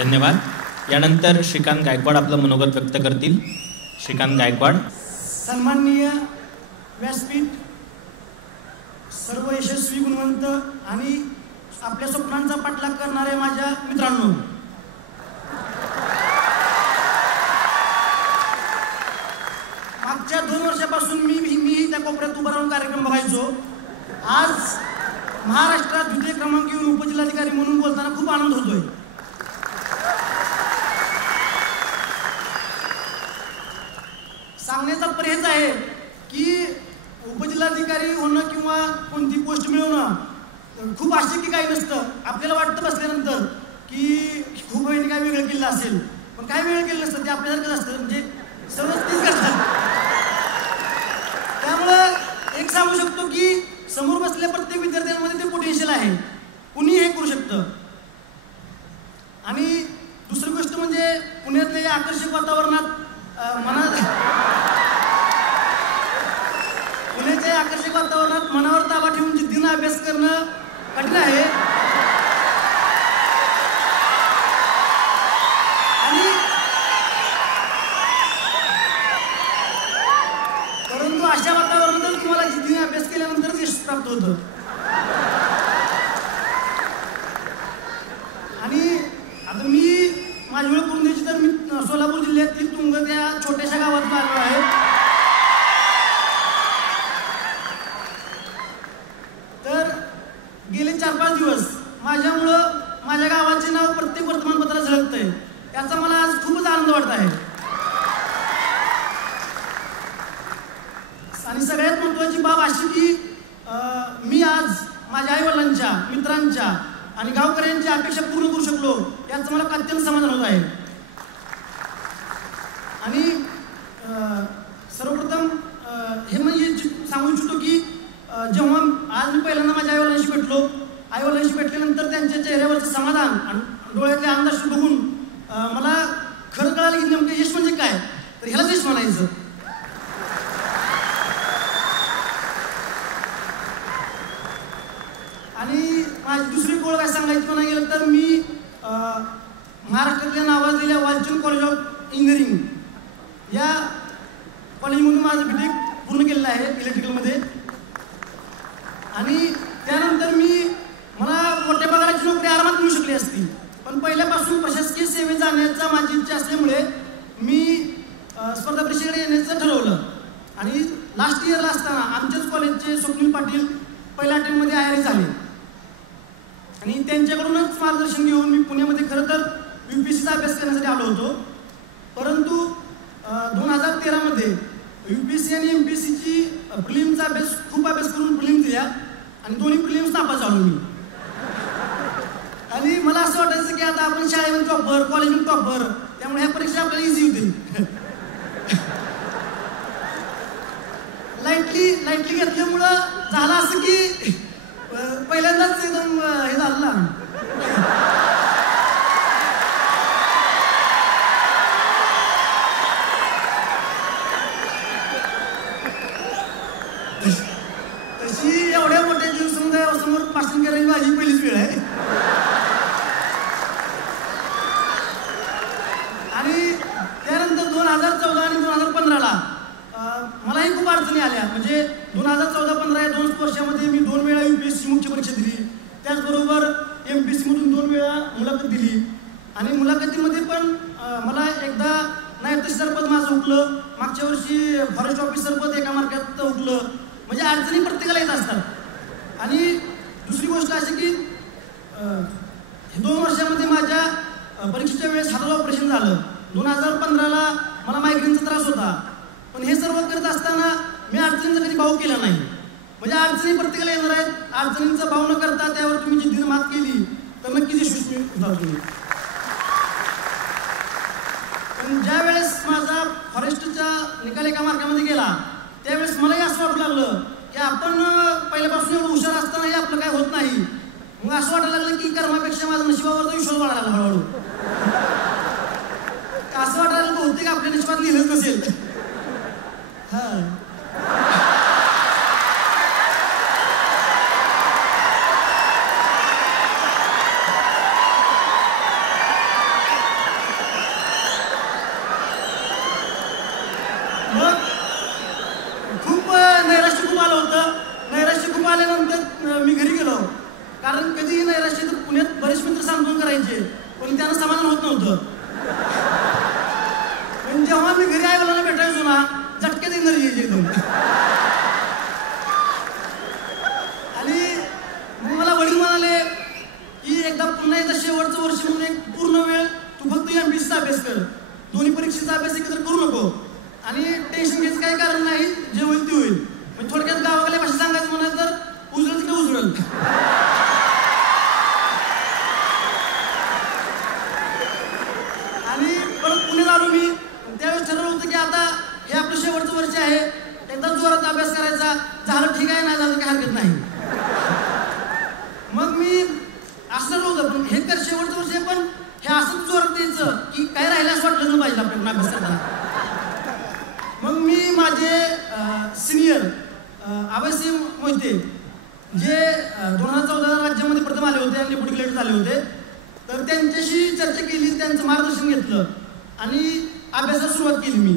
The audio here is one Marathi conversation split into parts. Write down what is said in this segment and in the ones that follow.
धन्यवाद. यानंतर श्रीकांत गायकवाड आपलं मनोगत व्यक्त करतील. श्रीकांत गायकवाड. सन्माननीय व्यासपीठ, सर्व यशस्वी गुणवंत आणि आपल्या स्वप्नांचा पाठलाग करणारे माझ्या मित्रांनो, मागच्या 2 वर्षापासून मी त्या कोपऱ्यात उभा राहून कार्यक्रम बघायचो. आज महाराष्ट्रात द्वितीय क्रमांक येऊन उपजिल्हाधिकारी म्हणून बोलताना खूप आनंद होतोय. सांगण्याचा पर्याय आहे की उपजिल्हाधिकारी होणं किंवा कोणती पोस्ट मिळवणं खूप आश्चर्य काही नसतं. आपल्याला वाटतं बसल्यानंतर की खूप वेळी काय वेगळं केलं असेल, पण काय वेगळं केलं नसतं, ते आपल्यासारखंच असतं, म्हणजे सर्वच तीच करतात. त्यामुळं एक सांगू शकतो की समोर बसलेल्या प्रत्येक विद्यार्थ्यांमध्ये ते पोटेन्शियल आहे, कुणी हे करू शकतं. आणि दुसरी गोष्ट म्हणजे पुण्यातल्या या आकर्षक वातावरणात पुण्याच्या आकर्षक वातावरणात मनावर ताबा ठेवून जिद्दीनं अभ्यास करणं कठीण आहे. आणि परंतु अशा वातावरणातच तुम्हाला जिद्दीने अभ्यास केल्यानंतरच यश प्राप्त होतं. आणि आता मी माझी ओळख करून द्यायची तर मी सोलापूर जिल्ह्यातील तुंगत या छोट्याशा गावातून आलो आहे. तर गेले 4-5 दिवस माझ्यामुळं माझ्या गावाचे नाव प्रत्येक वर्तमानपत्रात झळकतंय. याचा मला आज खूपच आनंद वाटत आहे. आणि सगळ्यात महत्त्वाची बाब अशी की मी आज माझ्या आईवडिलांच्या, मित्रांच्या आणि गावकऱ्यांच्या अपेक्षा पूर्ण करू शकलो, याचं मला अत्यंत समाधान होत आहे. आणि सर्वप्रथम हे म्हणजे सांगू इच्छितो की जेव्हा आज मी पहिल्यांदा माझ्या आईवडिलांशी भेटल्यानंतर त्यांच्या चेहऱ्यावरचं समाधान आणि डोळ्यातले आनंद बघून मला खरं कळालं की नेमकं यश म्हणजे काय, तर ह्यालाच यश म्हणायचं. आणि माझी दुसरी गोळ काय सांगायची म्हणा गेलं तर मी महाराष्ट्रातल्या नावाजलेल्या वालचंद कॉलेज ऑफ इंजिनिअरिंग या कॉलेजमधून माझं बीटेक पूर्ण केलेलं आहे इलेक्ट्रिकलमध्ये. आणि त्यानंतर मला मोठ्या पगाराची नोकरी आरामात मिळू शकली असती, पण पहिल्यापासून प्रशासकीय सेवेत जाण्याचा माझी इच्छा असल्यामुळे मी स्पर्धा परीक्षेकडे येण्याचं ठरवलं. आणि लास्ट इयरला असताना आमच्याच कॉलेजचे स्वप्नील पाटील पहिल्या अटेम्प्टमध्ये IRS झाले आणि त्यांच्याकडूनच मार्गदर्शन घेऊन मी पुण्यामध्ये खरं तर UPSCचा अभ्यास करण्यासाठी आलो होतो. परंतु 2013मध्ये UPSC आणि MPSCची प्रिलिमचा खूप अभ्यास करून प्रिलिम्स दिल्या आणि दोन्ही प्रिलिम्स नापास झालो मी. आणि मला असं वाटायचं की आता आपण शाळेमध्ये टॉपर, कॉलेजमध्ये टॉपर, त्यामुळे ह्या परीक्षा आपल्याला इझी होतील. लाईटली घेतल्यामुळं झालं असं की पहिल्यांदाच एकदम हे झालं ना. तशी एवढ्या मोठ्या दिवसामध्ये पासिंग करायची माझी पहिलीच वेळ आहे. आणि त्यानंतर 2014 आणि 2015ला मलाही खूप अडचणी आल्या. म्हणजे 2014-15 या 2 वर्षामध्ये मी 2 वेळा UPSC मुख्य परीक्षा दिली, त्याचबरोबर MPSCमधून 2 वेळा मुलाखत दिली. आणि मुलाखतीमध्ये पण मला एकदा नायब तहसीलदार पद माझं हुकलं, मागच्या वर्षी फॉरेस्ट ऑफिसर पद एका मार्कात हुकलं. म्हणजे अडचणी प्रत्येकाला येत असतात. आणि दुसरी गोष्ट अशी की 2 वर्षामध्ये माझ्या परीक्षेच्या वेळेस हाताला ऑपरेशन झालं. 2015ला मला मायग्रेनचा त्रास होता, पण हे सर्व करत असताना मी अडचणींचा कधी भाव केला नाही. म्हणजे अडचणी प्रत्येकाला येणार आहेत, अडचणींचा भाव न करता त्यावर तुम्ही जिद्दीने मात केली तर नक्कीच यशस्वी होता तुम्ही. पण ज्या वेळेस माझा फॉरेस्टचा निकाल एका मार्गामध्ये गेला त्यावेळेस मलाही असं वाटू लागलं की आपण पहिल्यापासून एवढं हुशार असतानाही आपलं काय होत नाही. मग असं वाटायला लागलं की कर्मापेक्षा माझा नशिबावरचा विश्वास वाढायला लागला हळूहळू. असं वाटायला लागलं बहुतेक आपल्या नशिबात लिहिलंच नसेल. खूप नैराश्य खूप आलं होतं. नैराश्य खूप आल्यानंतर मी घरी गेलो, कारण कधीही नैराश्य तर पुण्यात बरेच मित्र सांत्वन करायचे, पण त्यांना समाधान होत नव्हतं. पण जेव्हा मी घरी आईवडिलांना भेटायचो ना, झटक्यात एनर्जी यायची एकदम. आणि मग मला वडील म्हणाले की एकदा पुन्हा एकदा शेवटचं वर्ष म्हणून एक पूर्ण वेळ तू फक्त MPSCचा अभ्यास कर, दोन्ही परीक्षेचा अभ्यास एकत्र करू नको आणि टेन्शन घ्यायचं काही कारण नाही, जे होईल ते होईल. म्हणजे थोडक्यात गावाकडल्या भाषा सांगायचं म्हणाल तर उजळल तिकडे उजळल. आणि परत पुण्यात आलो मी. त्यावेळेस ठरवलं होतं की आता हे आपलं शेवटचं वर्ष आहे, एकदा जोरात अभ्यास करायचा, झालं ठीक आहे, नाही झालं काही हरकत नाही. मग मी असं ठरवलं होतं, पण हे कर शेवटचं वर्ष आहे, पण हे असंच जोरात द्यायचं की काय राहिलं असं वाटलं नाही पाहिजे आपल्याकडून अभ्यास करताना. मग मी माझे सिनियर अभयसिंह मोहिते, जे 2014 राज्यामध्ये प्रथम आले होते आणि डेप्युटी कलेक्टर झाले होते, तर त्यांच्याशी चर्चा केली, त्यांचं मार्गदर्शन घेतलं आणि अभ्यासाला सुरुवात केली मी.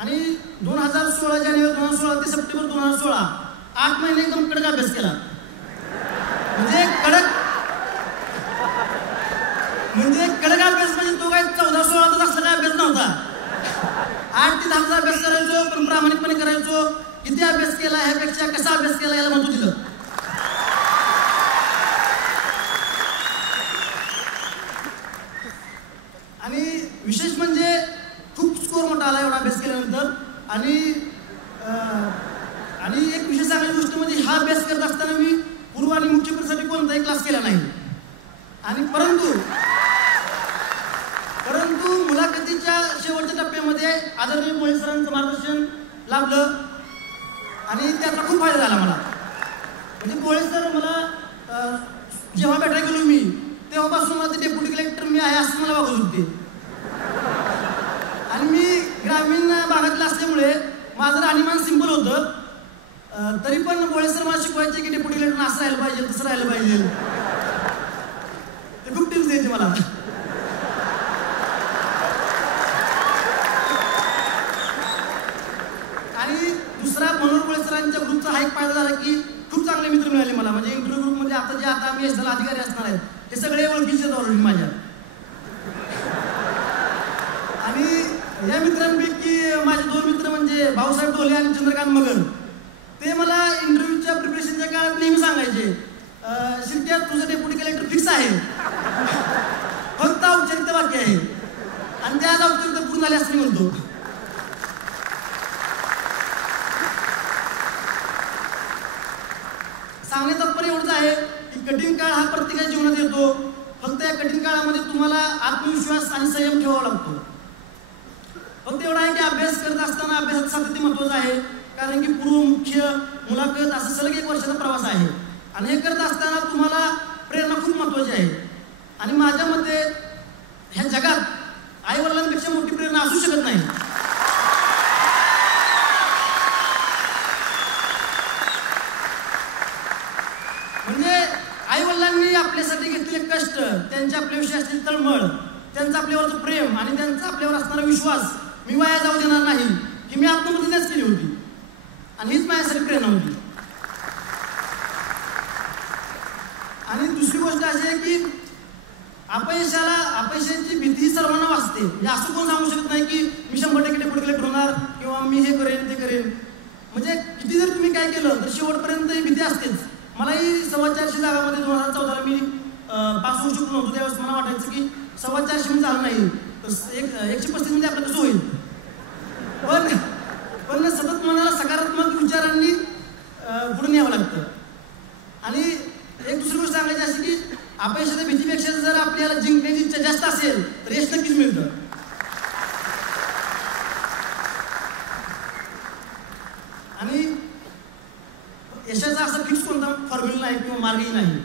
आणि 2016 जानेवारी 2016 ते सप्टेंबर 2016 8 महिने एकदम कडक अभ्यास केला. म्हणजे कडक अभ्यास म्हणजे तो काय 14-16 तास असला काय अभ्यास नव्हता. 8 ते 10 अभ्यास करायचो, पण प्रामाणिकपणे करायचो. किती अभ्यास केला ह्यापेक्षा कसा अभ्यास केला याला महत्व दिलं. आणि विशेष म्हणजे खूप स्कोर मोठा आला एवढा अभ्यास केल्यानंतर. आणि एक विशेष चांगली गोष्ट म्हणजे हा अभ्यास करत असताना मी पूर्व आणि मुख्य परीक्षेसाठी कोणताही क्लास केला नाही. आणि परंतु मुलाखतीच्या शेवटच्या टप्प्यामध्ये आदरणीय मोहिते सरांचं मार्गदर्शन लाभलं आणि त्याचा खूप फायदा झाला मला. म्हणजे मोहिते सर मला जेव्हा भेटायला गेलो मी, तेव्हापासून मला ते डेप्युटी कलेक्टर मी आहे असं मला वागत होते. आणि मी ग्रामीण भागातलं असल्यामुळे माझं राहणीमान सिंपल होतं, तरी पण मोहिते सर मला शिकवायचे की डेप्युटी कलेक्टर असं राहिलं पाहिजे, तसं राहिलं पाहिजे. ते खूप टिप्स द्यायचे मला. आणि दुसरा मनोहर कोळे सरांच्या ग्रुपचा हा एक फायदा झाला की खूप चांगले मित्र मिळाले मला. म्हणजे इंटरव्ह्यू ग्रुपमध्ये आता आम्ही एसला अधिकारी असणार आहेत ते सगळे ओळखीचे ऑलरेडी माझ्या. आणि या मित्रांपैकी माझे 2 मित्र म्हणजे भाऊसाहेब ढोले आणि चंद्रकांत मगर, ते मला इंटरव्ह्यूच्या प्रिपरेशनच्या काळात नेहमी सांगायचे, शिर्क्या तुझं डेप्युटी कलेक्टर फिक्स आहे, फक्त औपचारिकता बाकी आहे. आणि त्या औपचारिकता पूर्ण झाली असं मी म्हणतो. सांगणे तात्पर्य एवढंच आहे की कठीण काळ हा प्रत्येकाच्या जीवनात येतो. फक्त या कठीण काळामध्ये तुम्हाला आत्मविश्वास आणि संयम ठेवावा लागतो. फक्त एवढं आहे की अभ्यास करत असताना अभ्यासात सातत्य महत्त्वाचं आहे, कारण की पूर्व, मुख्य, मुलाखत असं सलग 1 वर्षाचा प्रवास आहे. आणि हे करत असताना तुम्हाला प्रेरणा खूप महत्त्वाची आहे. आणि माझ्या मते ह्या जगात आईवडिलांपेक्षा मोठी प्रेरणा असू शकत नाही. म्हणजे आईवडिलांनी आपल्यासाठी घेतलेले कष्ट, त्यांच्या आपल्याविषयी असलेली तळमळ, त्यांचं आपल्यावरचं प्रेम आणि त्यांचा आपल्यावर असणारा विश्वास मी वाया जाऊ देणार नाही, ही मी आत्मबोधीनेच केली होती. आणि हीच माझ्यासाठी प्रेरणा होती. आणि दुसरी गोष्ट अशी आहे की अपयशाची भीती सर्वांना वाचते. म्हणजे असं कोण सांगू शकत नाही की मी 100% डेप्युटी कलेक्टर होणार किंवा मी हे करेन ते करेन. म्हणजे किती जर तुम्ही काय केलं तर शेवटपर्यंत ही भीती असतेच. मलाही 450 जागामध्ये 2014 मी पास होऊ शकलो नव्हतो. त्यावेळेस मला वाटायचं की 450 मी झालं नाही तर 135 मध्ये आपलं कसं होईल. पण सतत मनाला सकारात्मक विचारांनी पुढे न्यावं लागतं. आणि एक दुसरी गोष्ट सांगायची अशी की अपयशाच्या भीतीपेक्षा जर आपल्याला जिंकण्याची इच्छा जास्त असेल तर यश नक्कीच मिळतं. आणि यशाचा असा फिक्स कोणता फॉर्म्युला नाही किंवा मार्गही नाही.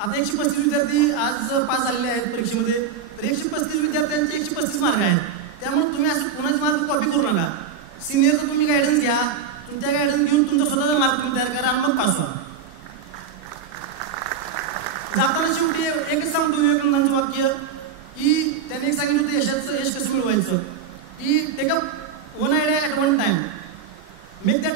आता 135 विद्यार्थी आज पास झालेले आहेत परीक्षेमध्ये, तर 135 विद्यार्थ्यांचे 135 मार्क आहेत. त्यामुळे तुम्ही असं कोणाचे मार्क कॉपी करू नका. सिनियरचं तुम्ही गायडन्स घ्या, तुमच्या गायडन्स घेऊन तुमचा स्वतःचा मार्क तुम्ही तयार करा आणि मग पास व्हा. जाताना शेवटी एकच सांगतो विवेकानंदांचं वाक्य की त्यांनी एक सांगितलं होतं यशाचं यश कसं मिळवायचं, की take up 1 idea at 1 time, make that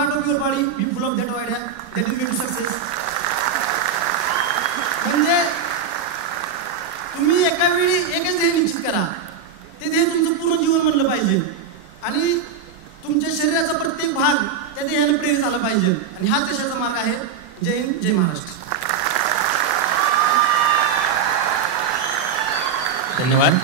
part of your body, be full of that idea, that is very success. म्हणजे तुम्ही एका वेळी एकच ध्येय निश्चित करा, ते ध्येय तुमचं पूर्ण जीवन म्हणलं पाहिजे आणि तुमच्या शरीराचा प्रत्येक भाग त्या ध्येयाने प्रेरित झाला पाहिजे आणि हाच यशाचा मार्ग आहे. जय हिंद, जय महाराष्ट्र. धन्यवाद.